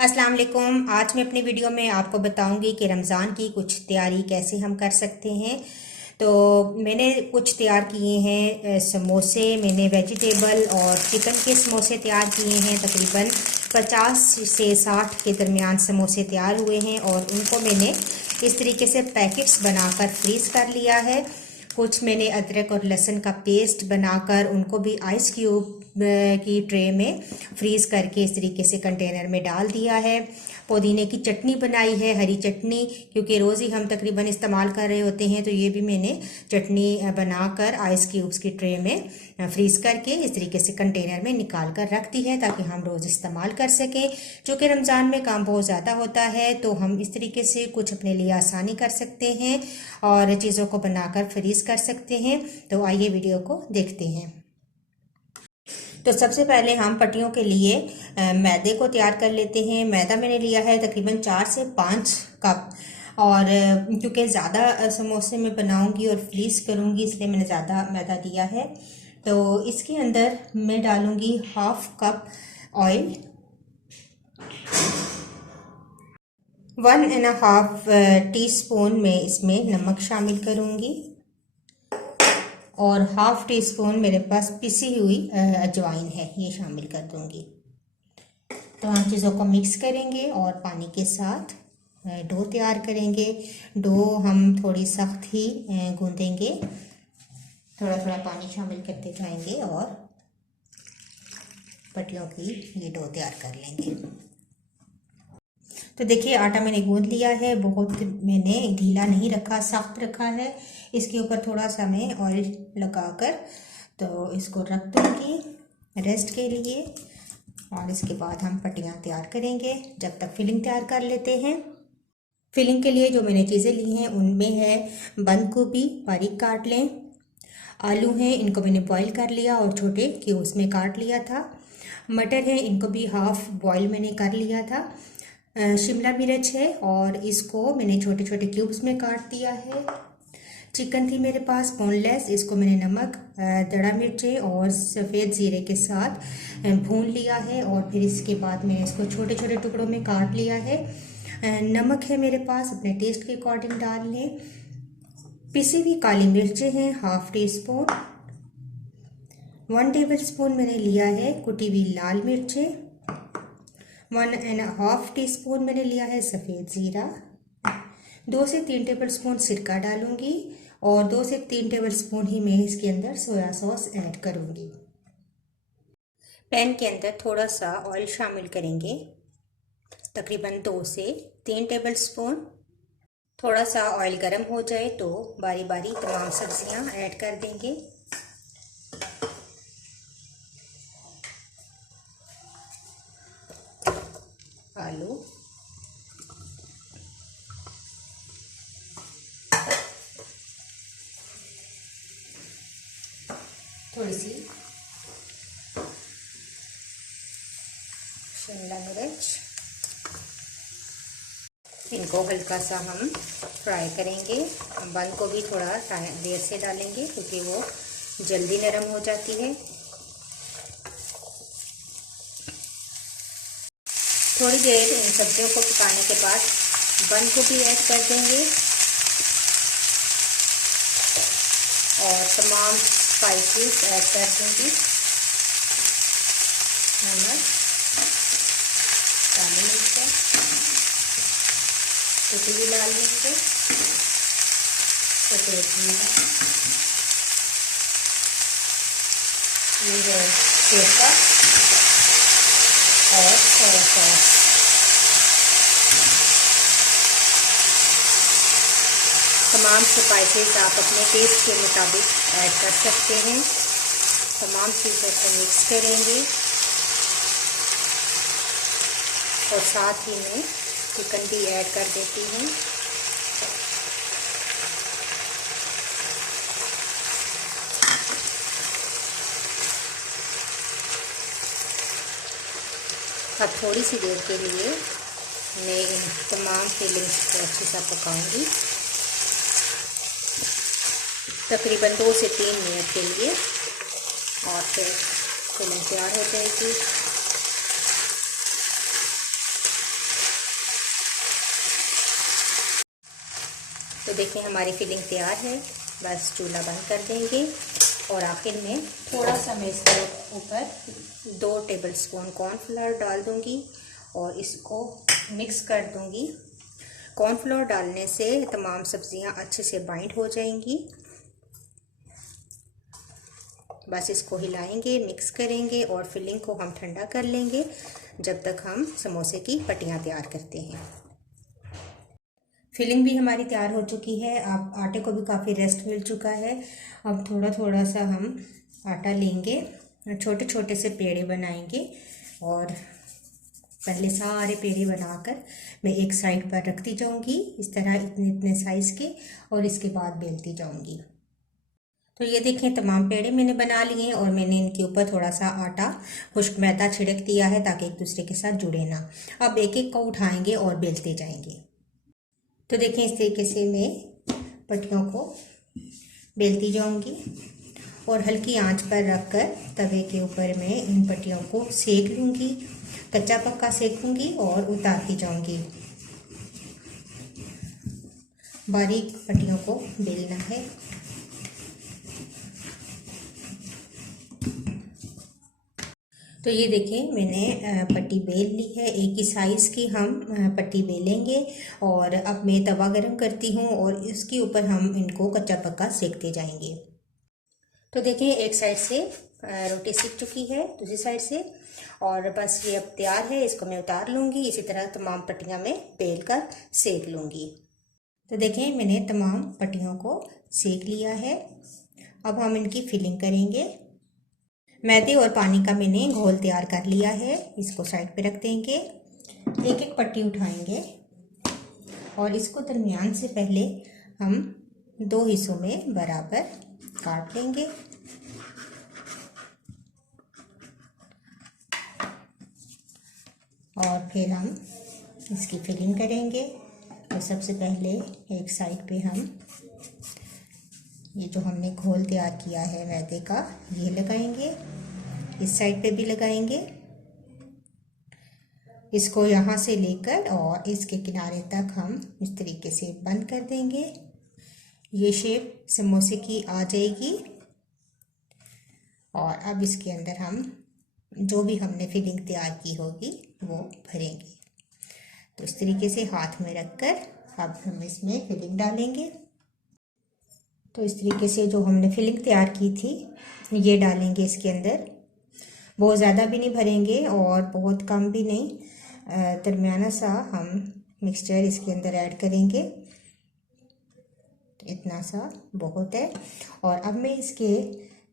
अस्सलाम वालेकुम। आज मैं अपनी वीडियो में आपको बताऊंगी कि रमज़ान की कुछ तैयारी कैसे हम कर सकते हैं। तो मैंने कुछ तैयार किए हैं समोसे। मैंने वेजिटेबल और चिकन के समोसे तैयार किए हैं। तकरीबन 50 से 60 के दरमियान समोसे तैयार हुए हैं और उनको मैंने इस तरीके से पैकेट्स बनाकर फ्रीज़ कर लिया है। कुछ मैंने अदरक और लहसुन का पेस्ट बनाकर उनको भी आइस क्यूब की ट्रे में फ्रीज़ करके इस तरीके से कंटेनर में डाल दिया है। पुदीने की चटनी बनाई है, हरी चटनी, क्योंकि रोज़ ही हम तकरीबन इस्तेमाल कर रहे होते हैं, तो ये भी मैंने चटनी बनाकर आइस क्यूब्स की ट्रे में फ्रीज़ करके इस तरीके से कंटेनर में निकाल कर रख दी है ताकि हम रोज़ इस्तेमाल कर सकें। चूँकि रमज़ान में काम बहुत ज़्यादा होता है तो हम इस तरीके से कुछ अपने लिए आसानी कर सकते हैं और चीज़ों को बनाकर फ्रीज़ कर सकते हैं। तो आइए वीडियो को देखते हैं। तो सबसे पहले हम पट्टियों के लिए मैदे को तैयार कर लेते हैं। मैदा मैंने लिया है तकरीबन 4 से 5 कप। और क्योंकि ज़्यादा समोसे में बनाऊंगी और फ्रीज़ करूंगी इसलिए मैंने ज़्यादा मैदा लिया है। तो इसके अंदर मैं डालूंगी हाफ कप ऑयल, 1.5 टीस्पून में इसमें नमक शामिल करूंगी और हाफ टी स्पून मेरे पास पिसी हुई अजवाइन है, ये शामिल कर दूंगी। तो हम चीज़ों को मिक्स करेंगे और पानी के साथ डो तैयार करेंगे। डो हम थोड़ी सख्त ही गूंदेंगे, थोड़ा थोड़ा पानी शामिल करते जाएंगे और पट्टियों की ये डो तैयार कर लेंगे। तो देखिए आटा मैंने गूंद लिया है, बहुत मैंने ढीला नहीं रखा, सख्त रखा है। इसके ऊपर थोड़ा सा मैं ऑयल लगाकर तो इसको रख दूँगी रेस्ट के लिए और इसके बाद हम पट्टियाँ तैयार करेंगे। जब तक फिलिंग तैयार कर लेते हैं। फिलिंग के लिए जो मैंने चीज़ें ली हैं उनमें है बंद गोभी बारीक काट लें, आलू हैं इनको मैंने बॉईल कर लिया और छोटे क्यूब्स में काट लिया था, मटर है इनको भी हाफ बॉईल मैंने कर लिया था, शिमला मिर्च है और इसको मैंने छोटे छोटे क्यूब्स में काट दिया है। चिकन थी मेरे पास बोनलेस, इसको मैंने नमक, दड़ा मिर्चें और सफ़ेद ज़ीरे के साथ भून लिया है और फिर इसके बाद मैंने इसको छोटे छोटे टुकड़ों में काट लिया है। नमक है मेरे पास, अपने टेस्ट के अकॉर्डिंग डाल लें। पिसी हुई काली मिर्चें हैं half tea spoon, 1 table spoon मैंने लिया है कुटी हुई लाल मिर्चें, 1.5 टीस्पून मैंने लिया है सफ़ेद ज़ीरा, 2 से 3 टेबल स्पून सिरका डालूंगी और 2 से 3 टेबल स्पून ही मैं इसके अंदर सोया सॉस ऐड करूंगी। पैन के अंदर थोड़ा सा ऑयल शामिल करेंगे, तकरीबन 2 से 3 टेबल स्पून। थोड़ा सा ऑयल गर्म हो जाए तो बारी बारी तमाम सब्जियां ऐड कर देंगे। आलू, थोड़ी सी शिमला मिर्च, इनको हल्का सा हम फ्राई करेंगे। बंद को भी थोड़ा देर से डालेंगे क्योंकि वो जल्दी नरम हो जाती है। थोड़ी देर इन सब्जियों को पकाने के बाद बंद को भी ऐड कर देंगे और तमाम स्पाइसेस ऐड कर दूंगी। नमक, काली मिर्च, कुटी हुई लाल मिर्च, सफ़ेद जीरा, ये है सिरका और सोया सॉस। तमाम स्पाइसेस आप अपने टेस्ट के मुताबिक ऐड कर सकते हैं। तमाम चीज़ों को मिक्स करेंगे और साथ ही में चिकन भी ऐड कर देती हूँ। अब थोड़ी सी देर के लिए मैं इन तमाम फिलिंग्स को अच्छे से पकाऊंगी, तकरीबन 2 से 3 मिनट के लिए और फिर फिलिंग तैयार हो जाएगी। तो देखिए हमारी फिलिंग तैयार है। बस चूल्हा बंद कर देंगे और आखिर में थोड़ा सा मैं इसके ऊपर 2 टेबलस्पून कॉर्नफ्लोर डाल दूंगी और इसको मिक्स कर दूंगी। कॉर्नफ्लोर डालने से तमाम सब्जियां अच्छे से बाइंड हो जाएंगी। बस इसको हिलाएंगे, मिक्स करेंगे और फिलिंग को हम ठंडा कर लेंगे जब तक हम समोसे की पट्टियाँ तैयार करते हैं। फिलिंग भी हमारी तैयार हो चुकी है। अब आटे को भी काफ़ी रेस्ट मिल चुका है। अब थोड़ा थोड़ा सा हम आटा लेंगे, छोटे छोटे से पेड़े बनाएंगे और पहले सारे पेड़े बनाकर मैं एक साइड पर रखती जाऊंगी, इस तरह इतने इतने साइज़ के, और इसके बाद बेलती जाऊंगी। तो ये देखें तमाम पेड़े मैंने बना लिए हैं और मैंने इनके ऊपर थोड़ा सा आटा खुश्क मैदा छिड़क दिया है ताकि एक दूसरे के साथ जुड़े ना। अब एक एक को उठाएंगे और बेलते जाएंगे। तो देखें इस तरीके से मैं पट्टियों को बेलती जाऊंगी और हल्की आंच पर रखकर तवे के ऊपर मैं इन पट्टियों को सेक लूँगी, कच्चा पक्का सेकूंगी और उतारती जाऊंगी। बारीक पट्टियों को बेलना है। तो ये देखें मैंने पट्टी बेल ली है। एक ही साइज़ की हम पट्टी बेलेंगे और अब मैं तवा गरम करती हूँ और इसके ऊपर हम इनको कच्चा पक्का सेकते जाएंगे। तो देखें एक साइड से रोटी सीख चुकी है, दूसरी साइड से, और बस ये अब तैयार है। इसको मैं उतार लूँगी। इसी तरह तमाम पट्टियाँ मैं बेल कर सेक लूँगी। तो देखें मैंने तमाम पट्टियों को सेक लिया है। अब हम इनकी फिलिंग करेंगे। मैदे और पानी का मैंने घोल तैयार कर लिया है, इसको साइड पे रख देंगे। एक एक पट्टी उठाएंगे और इसको दरमियान से पहले हम 2 हिस्सों में बराबर काट लेंगे। और फिर हम इसकी फिलिंग करेंगे। तो सबसे पहले एक साइड पे हम ये जो हमने घोल तैयार किया है मैदे का, ये लगाएंगे। इस साइड पे भी लगाएंगे। इसको यहाँ से लेकर और इसके किनारे तक हम इस तरीके से बंद कर देंगे। ये शेप समोसे की आ जाएगी। और अब इसके अंदर हम जो भी हमने फिलिंग तैयार की होगी वो भरेंगे। तो इस तरीके से हाथ में रखकर अब हम इसमें फिलिंग डालेंगे। तो इस तरीके से जो हमने फिलिंग तैयार की थी ये डालेंगे इसके अंदर। बहुत ज़्यादा भी नहीं भरेंगे और बहुत कम भी नहीं, दरमियाना सा हम मिक्सचर इसके अंदर ऐड करेंगे। इतना सा बहुत है। और अब मैं इसके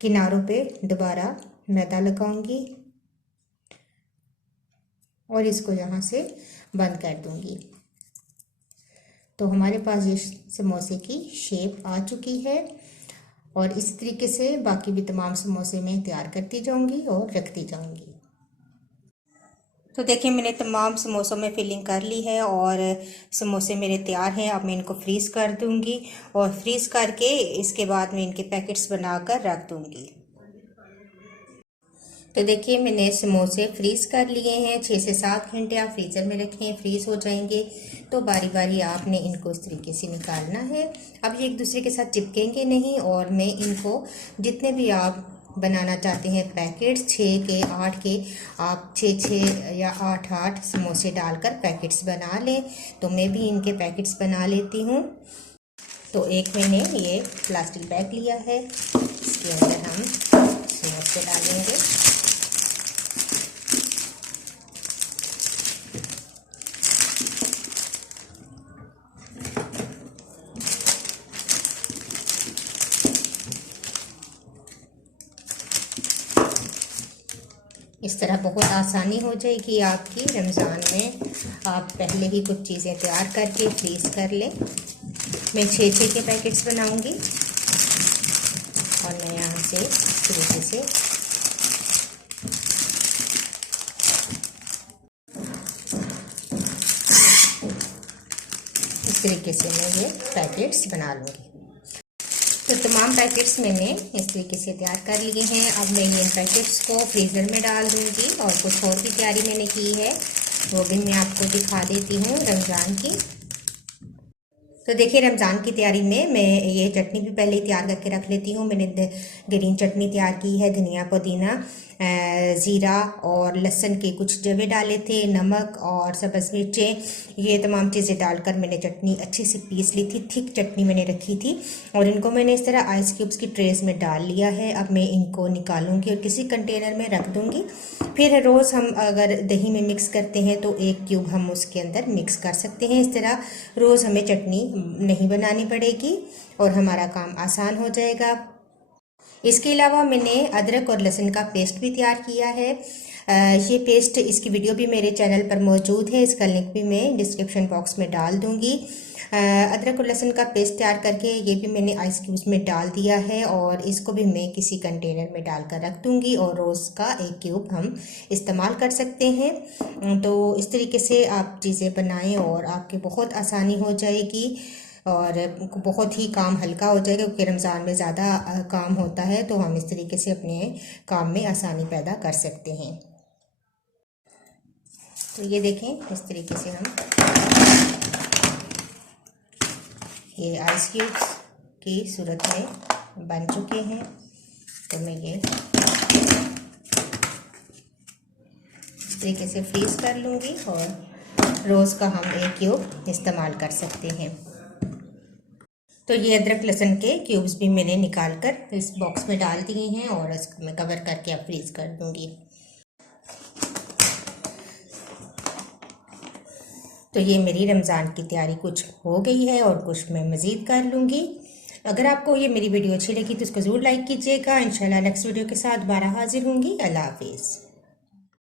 किनारों पे दोबारा मैदा लगाऊंगी और इसको यहाँ से बंद कर दूंगी। तो हमारे पास ये समोसे की शेप आ चुकी है और इस तरीके से बाकी भी तमाम समोसे मैं तैयार करती जाऊंगी और रखती जाऊंगी। तो देखिए मैंने तमाम समोसों में फिलिंग कर ली है और समोसे मेरे तैयार हैं। अब मैं इनको फ्रीज़ कर दूंगी और फ्रीज़ करके इसके बाद मैं इनके पैकेट्स बनाकर रख दूंगी। तो देखिए मैंने समोसे फ्रीज़ कर लिए हैं। 6 से 7 घंटे आप फ्रीज़र में रखें, फ्रीज़ हो जाएंगे। तो बारी बारी आपने इनको इस तरीके से निकालना है। अब ये एक दूसरे के साथ चिपकेंगे नहीं और मैं इनको जितने भी आप बनाना चाहते हैं पैकेट्स, 6 के 8 के, आप 6 या 8 समोसे डालकर पैकेट्स बना लें। तो मैं भी इनके पैकेट्स बना लेती हूँ। तो एक मैंने ये प्लास्टिक बैग लिया है, इसके अंदर हम समोसे डालेंगे। इस तरह बहुत आसानी हो जाएगी आपकी। रमज़ान में आप पहले ही कुछ चीज़ें तैयार करके फ्रीज़ कर लें। मैं 6 के पैकेट्स बनाऊंगी और मैं यहाँ से तरीके से इस तरीके से मैं ये पैकेट्स बना लूँगी। तो तमाम पैकेट्स मैंने इस तरीके से तैयार कर लिए हैं। अब मैं ये पैकेट्स को फ्रीज़र में डाल दूँगी और कुछ और भी तैयारी मैंने की है वो भी मैं आपको दिखा देती हूँ रमज़ान की। तो देखिए रमज़ान की तैयारी में मैं ये चटनी भी पहले ही तैयार करके रख लेती हूँ। मैंने ग्रीन चटनी तैयार की है, धनिया पुदीना ज़ीरा और लहसुन के कुछ जवे डाले थे, नमक और सब्ज़ मिर्चें, ये तमाम चीज़ें डालकर मैंने चटनी अच्छी सी पीस ली थी। थिक चटनी मैंने रखी थी और इनको मैंने इस तरह आइस क्यूब्स की ट्रेस में डाल लिया है। अब मैं इनको निकालूंगी और किसी कंटेनर में रख दूंगी। फिर रोज़ हम अगर दही में मिक्स करते हैं तो एक क्यूब हम उसके अंदर मिक्स कर सकते हैं। इस तरह रोज़ हमें चटनी नहीं बनानी पड़ेगी और हमारा काम आसान हो जाएगा। इसके अलावा मैंने अदरक और लहसुन का पेस्ट भी तैयार किया है। ये पेस्ट, इसकी वीडियो भी मेरे चैनल पर मौजूद है, इसका लिंक भी मैं डिस्क्रिप्शन बॉक्स में डाल दूंगी। अदरक और लहसुन का पेस्ट तैयार करके ये भी मैंने आइस क्यूब्स में डाल दिया है और इसको भी मैं किसी कंटेनर में डालकर रख दूंगी और रोज़ का एक क्यूब हम इस्तेमाल कर सकते हैं। तो इस तरीके से आप चीज़ें बनाएं और आपके बहुत आसानी हो जाएगी और बहुत ही काम हल्का हो जाएगा, क्योंकि रमज़ान में ज़्यादा काम होता है, तो हम इस तरीके से अपने काम में आसानी पैदा कर सकते हैं। तो ये देखें, इस तरीके से हम ये आइस क्यूब्स की सूरत में बन चुके हैं। तो मैं ये इस तरीके से फ्रीज़ कर लूँगी और रोज़ का हम एक क्यूब इस्तेमाल कर सकते हैं। तो ये अदरक लहसुन के क्यूब्स भी मैंने निकाल कर इस बॉक्स में डाल दिए हैं और इसको मैं कवर करके अब फ्रीज़ कर दूँगी। तो ये मेरी रमज़ान की तैयारी कुछ हो गई है और कुछ मैं मज़ीद कर लूँगी। अगर आपको ये मेरी वीडियो अच्छी लगी तो इसको ज़रूर लाइक कीजिएगा। इंशाल्लाह नेक्स्ट वीडियो के साथ दोबारा हाजिर होंगी। अल्लाह हाफिज़।